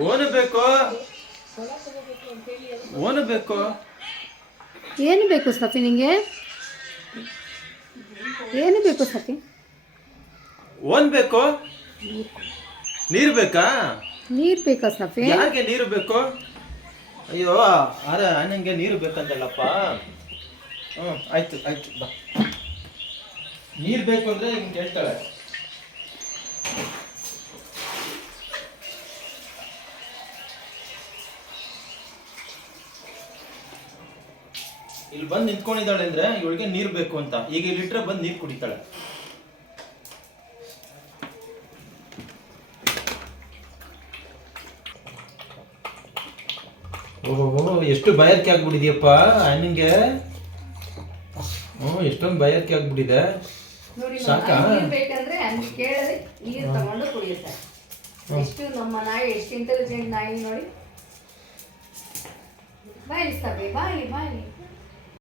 ಓನು ಬೇಕು ಓನು ಬೇಕು. ಏನು ಬೇಕು ಸಫಿ ನಿಂಗೆ? ಏನು ಬೇಕು ಸಫಿ? ಓನ್ ಬೇಕು. ನೀರು ಬೇಕಾ? ನೀರು ಬೇಕಾ ಸಫಿ? ಯಾಕೆ ನೀರು ಬೇಕು? ಅಯ್ಯೋ ಅರೆ ನನಗೆ ನೀರು ಬೇಕಂತಲ್ಲಪ್ಪ. ಆಯ್ತು ಆಯ್ತು ಬಾ. ನೀರು ಬೇಕು ಅಂದ್ರೆ ಹಿಂಗೆ ಹೇಳ್ತಾಳೆ. ಇಲ್ಲಿ ಬಂದು ನಿಂತ್ಕೊಂಡಿದ್ದಾಳೆ ಅಂದ್ರೆ ಇವಳಿಗೆ ನೀರು ಬೇಕು ಅಂತ. ಈಗ ಇಲ್ಲಿಟ್ರೆ ಬಂದು ನೀರು ಕುಡಿತಾಳೆ. ಓಹೋ ಎಷ್ಟು ಬಯರ್ಕೆ ಆಗ್ಬಿಟ್ಟಿದ್ಯಪ್ಪ ನಿಂಗೆ. ಎಷ್ಟೊಂದು ಬಯರ್ಕೆ ಆಗ್ಬಿಟ್ಟಿದೆ. ಸಾಕಾ? ಬೇಕಂದ್ರೆ ಅಲ್ಲಿ ಕೇಳಿದ್ರೆ ನೀರು ತಗೊಂಡು ಕುಡಿಯುತ್ತೆ. ಎಷ್ಟು ನಮ್ಮ ನಾಯಿ ಎಷ್ಟು ಇಂಟೆಲಿಜೆಂಟ್ ನಾಯಿ ನೋಡಿ. ಬಾಯಿ ಬಾಯಿ ಬಾಯಿ